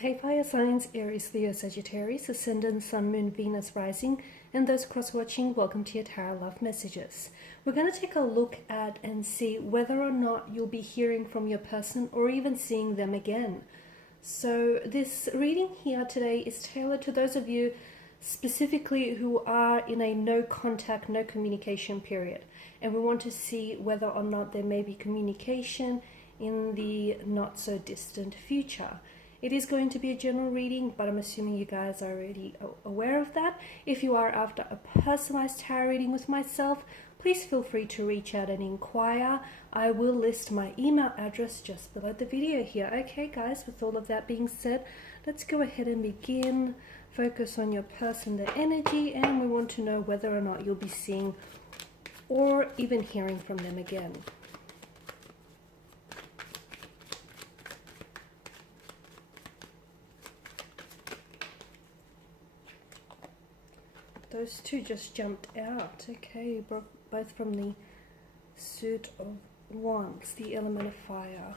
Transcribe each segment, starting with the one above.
Hey fire signs, Aries, Leo, Sagittarius, Ascendant, Sun, Moon, Venus, Rising, and those cross-watching, welcome to your Tarot Love Messages. We're going to take a look at and see whether or not you'll be hearing from your person or even seeing them again. So this reading here today is tailored to those of you specifically who are in a no contact, no communication period. And we want to see whether or not there may be communication in the not so distant future. It is going to be a general reading, but I'm assuming you guys are already aware of that. If you are after a personalized tarot reading with myself, please feel free to reach out and inquire. I will list my email address just below the video here. Okay guys, with all of that being said, let's go ahead and begin. Focus on your person, their energy, and we want to know whether or not you'll be seeing or even hearing from them again. Those two just jumped out. Okay, both from the suit of wands, the element of fire.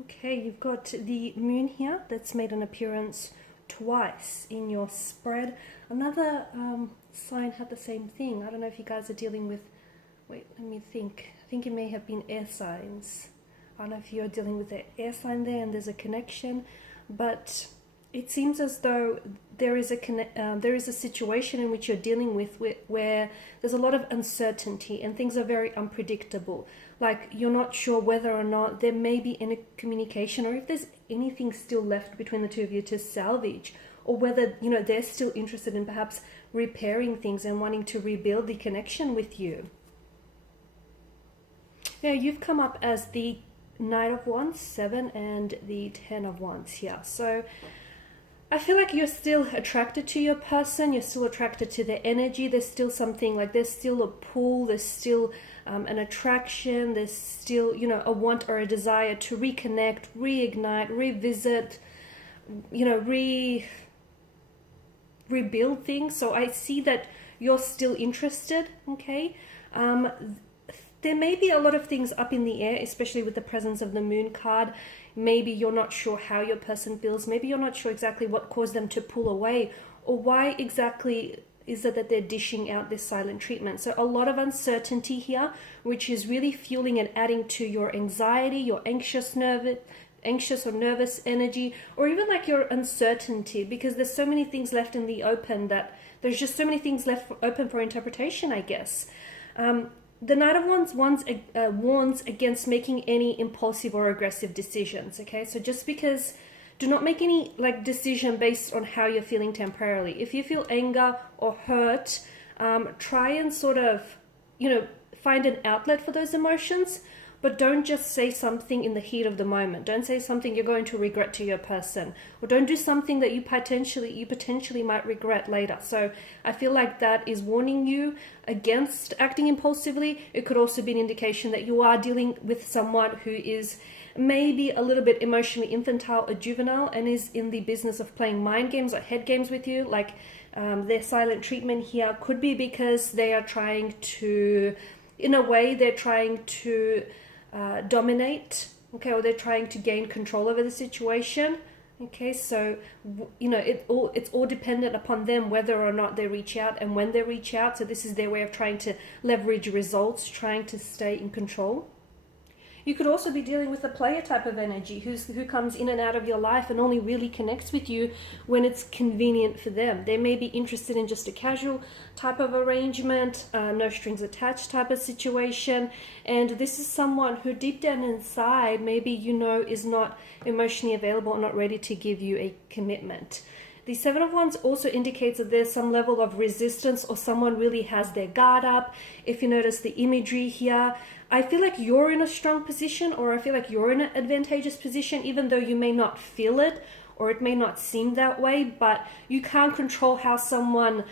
Okay, you've got the moon here that's made an appearance twice in your spread. Another sign had the same thing. I don't know if you guys are dealing with, wait, let me think. I think it may have been air signs. I don't know if you're dealing with the air sign there and there's a connection, but it seems as though there is a situation in which you're dealing with where there's a lot of uncertainty and things are very unpredictable. Like you're not sure whether or not there may be any communication or if there's anything still left between the two of you to salvage, or whether, you know, they're still interested in perhaps repairing things and wanting to rebuild the connection with you. Yeah, you've come up as the Knight of Wands, 7, and the 10 of Wands here. So I feel like you're still attracted to your person, you're still attracted to their energy, there's still something, like there's still a pull, there's still an attraction, there's still, you know, a want or a desire to reconnect, reignite, revisit, you know, rebuild things. So I see that you're still interested, okay? There may be a lot of things up in the air, especially with the presence of the moon card. Maybe you're not sure how your person feels. Maybe you're not sure exactly what caused them to pull away, or why exactly is it that they're dishing out this silent treatment. So a lot of uncertainty here, which is really fueling and adding to your anxiety, your anxious or nervous energy, or even like your uncertainty, because there's so many things left in the open that there's just so many things left open for interpretation, I guess. The Knight of Wands warns against making any impulsive or aggressive decisions, okay? So just because, do not make any like decision based on how you're feeling temporarily. If you feel anger or hurt, try and sort of, you know, find an outlet for those emotions, but don't just say something in the heat of the moment. Don't say something you're going to regret to your person, or don't do something that you potentially might regret later. So I feel like that is warning you against acting impulsively. It could also be an indication that you are dealing with someone who is maybe a little bit emotionally infantile or juvenile and is in the business of playing mind games or head games with you. Like their silent treatment here could be because they are trying to, in a way, they're trying to dominate, okay, or they're trying to gain control over the situation, okay? So, you know, it's all dependent upon them whether or not they reach out and when they reach out. So this is their way of trying to leverage results, trying to stay in control. You could also be dealing with a player type of energy who comes in and out of your life and only really connects with you when it's convenient for them. They may be interested in just a casual type of arrangement, no strings attached type of situation. And this is someone who deep down inside, maybe, is not emotionally available or not ready to give you a commitment. The Seven of Wands also indicates that there's some level of resistance, or someone really has their guard up. If you notice the imagery here, I feel like you're in a strong position, or I feel like you're in an advantageous position, even though you may not feel it, or it may not seem that way, but you can't control how someone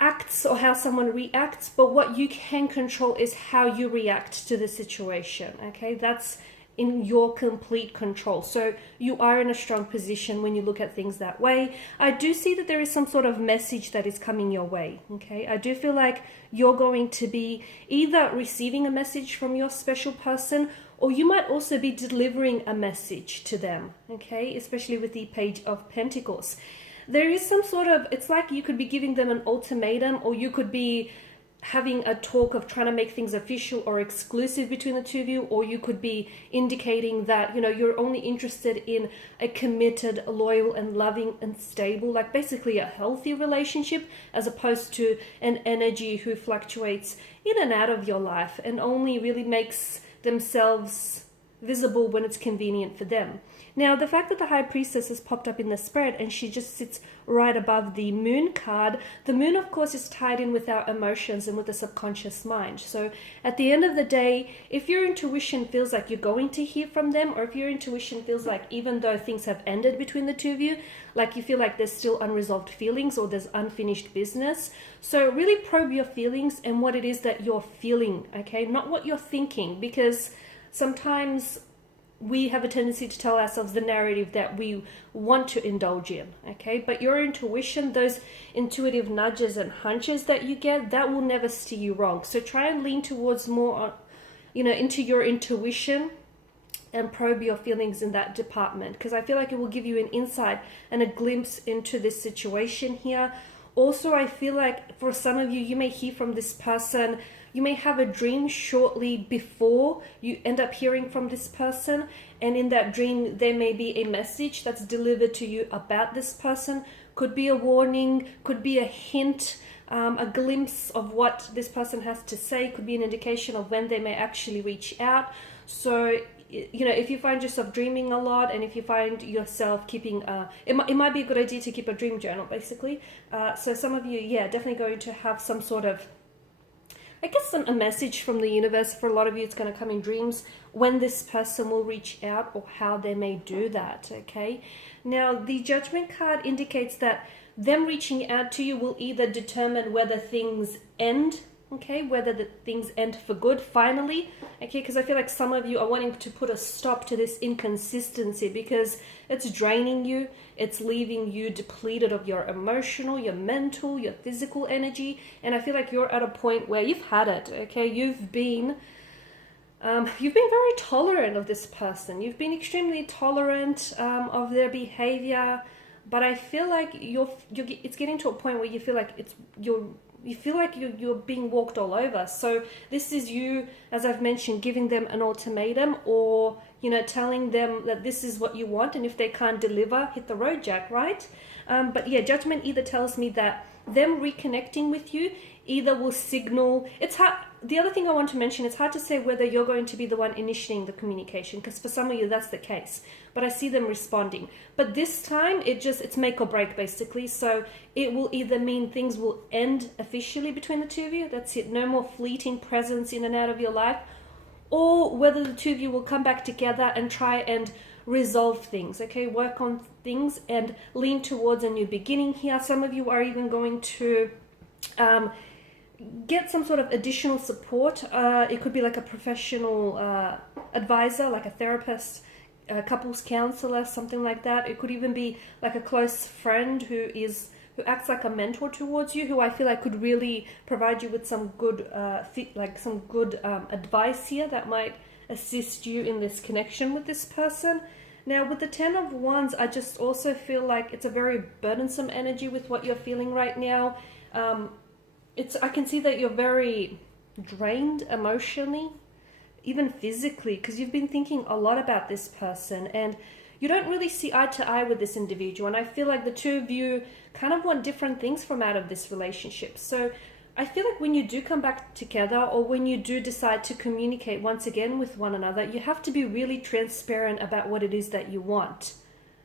acts or how someone reacts, but what you can control is how you react to the situation, okay? That's in your complete control. So you are in a strong position when you look at things that way. I do see that there is some sort of message that is coming your way, okay? I do feel like you're going to be either receiving a message from your special person, or you might also be delivering a message to them, okay? Especially with the Page of Pentacles. There is some sort of, it's like you could be giving them an ultimatum, or you could be having a talk of trying to make things official or exclusive between the two of you, or you could be indicating that, you're only interested in a committed, loyal and loving and stable, like basically a healthy relationship, as opposed to an energy who fluctuates in and out of your life and only really makes themselves visible when it's convenient for them. Now, the fact that the High Priestess has popped up in the spread and she just sits right above the Moon card, the Moon, of course, is tied in with our emotions and with the subconscious mind. So at the end of the day, if your intuition feels like you're going to hear from them, or if your intuition feels like, even though things have ended between the two of you, like you feel like there's still unresolved feelings or there's unfinished business, so really probe your feelings and what it is that you're feeling, okay? Not what you're thinking, because sometimes we have a tendency to tell ourselves the narrative that we want to indulge in, okay? But your intuition, those intuitive nudges and hunches that you get, that will never steer you wrong. So try and lean towards more, into your intuition and probe your feelings in that department, because I feel like it will give you an insight and a glimpse into this situation here. Also, I feel like for some of you, you may hear from this person. You may have a dream shortly before you end up hearing from this person, and in that dream there may be a message that's delivered to you about this person. Could be a warning, could be a hint, a glimpse of what this person has to say, could be an indication of when they may actually reach out. So if you find yourself dreaming a lot, and if you find yourself keeping it might be a good idea to keep a dream journal, basically. So some of you, definitely going to have some sort of, I guess, a message from the universe. For a lot of you, it's going to come in dreams when this person will reach out, or how they may do that, okay? Now, the Judgment card indicates that them reaching out to you will either determine whether things end, okay, whether the things end for good finally, okay, because I feel like some of you are wanting to put a stop to this inconsistency, because it's draining you, it's leaving you depleted of your emotional, your mental, your physical energy, and I feel like you're at a point where you've had it, okay? You've been very tolerant of this person. You've been extremely tolerant of their behavior, but I feel like it's getting to a point where you feel like you're being walked all over. So this is you, as I've mentioned, giving them an ultimatum, or telling them that this is what you want, and if they can't deliver, hit the road, Jack, right? But Judgment either tells me that them reconnecting with you either will signal, it's hard. The other thing I want to mention, it's hard to say whether you're going to be the one initiating the communication, because for some of you that's the case, but I see them responding. But this time it's make or break, basically. So it will either mean things will end officially between the two of you, that's it, no more fleeting presence in and out of your life, or whether the two of you will come back together and try and resolve things, okay? Work on things and lean towards a new beginning here. Some of you are even going to get some sort of additional support. It could be like a professional advisor, like a therapist, a couples counselor, something like that. It could even be like a close friend who acts like a mentor towards you, who I feel like could really provide you with some good advice here that might assist you in this connection with this person. Now, with the Ten of Wands, I just also feel like it's a very burdensome energy with what you're feeling right now. I can see that you're very drained emotionally. even physically, because you've been thinking a lot about this person and you don't really see eye to eye with this individual. And I feel like the two of you kind of want different things from out of this relationship. So I feel like when you do come back together, or when you do decide to communicate once again with one another, you have to be really transparent about what it is that you want.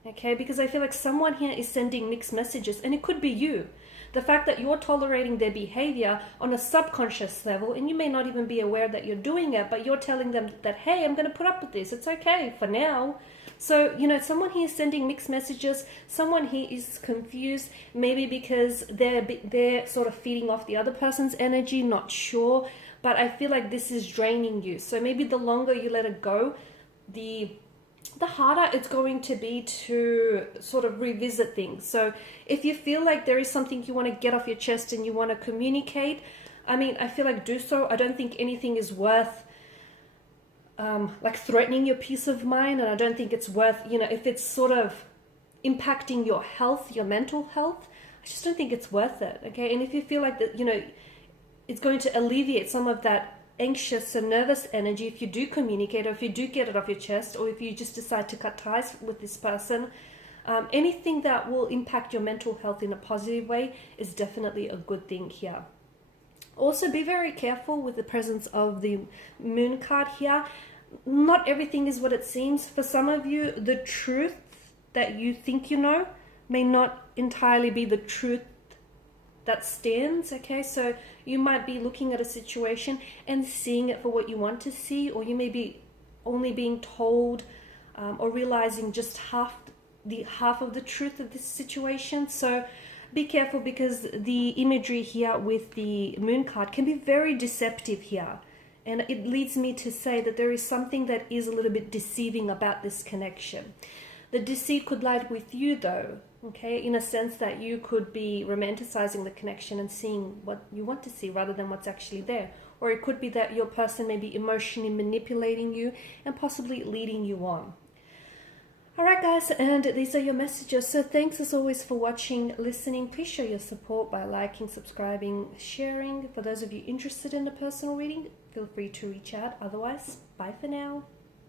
Okay, because I feel like someone here is sending mixed messages, and it could be you. The fact that you're tolerating their behavior on a subconscious level, and you may not even be aware that you're doing it, but you're telling them that, hey, I'm going to put up with this. It's okay for now. So, you know, someone here is sending mixed messages. Someone here is confused, maybe because they're sort of feeding off the other person's energy, not sure. But I feel like this is draining you. So maybe the longer you let it go, the harder it's going to be to sort of revisit things. So if you feel like there is something you want to get off your chest and you want to communicate, I mean, I feel like do so. I don't think anything is worth like threatening your peace of mind, and I don't think it's worth, you know, if it's sort of impacting your health, your mental health, I just don't think it's worth it. Okay, and if you feel like that, you know, it's going to alleviate some of that anxious and nervous energy if you do communicate, or if you do get it off your chest, or if you just decide to cut ties with this person, anything that will impact your mental health in a positive way is definitely a good thing here. Also, be very careful with the presence of the moon card here. Not everything is what it seems. For some of you, the truth that you think you know may not entirely be the truth that stands. Okay, so you might be looking at a situation and seeing it for what you want to see, or you may be only being told or realizing just half of the truth of this situation. So be careful, because the imagery here with the moon card can be very deceptive here, and it leads me to say that there is something that is a little bit deceiving about this connection. The deceit could lie with you though, okay, in a sense that you could be romanticizing the connection and seeing what you want to see rather than what's actually there. Or it could be that your person may be emotionally manipulating you and possibly leading you on. Alright guys, and these are your messages. So thanks as always for watching, listening. Please show your support by liking, subscribing, sharing. For those of you interested in a personal reading, feel free to reach out. Otherwise, bye for now.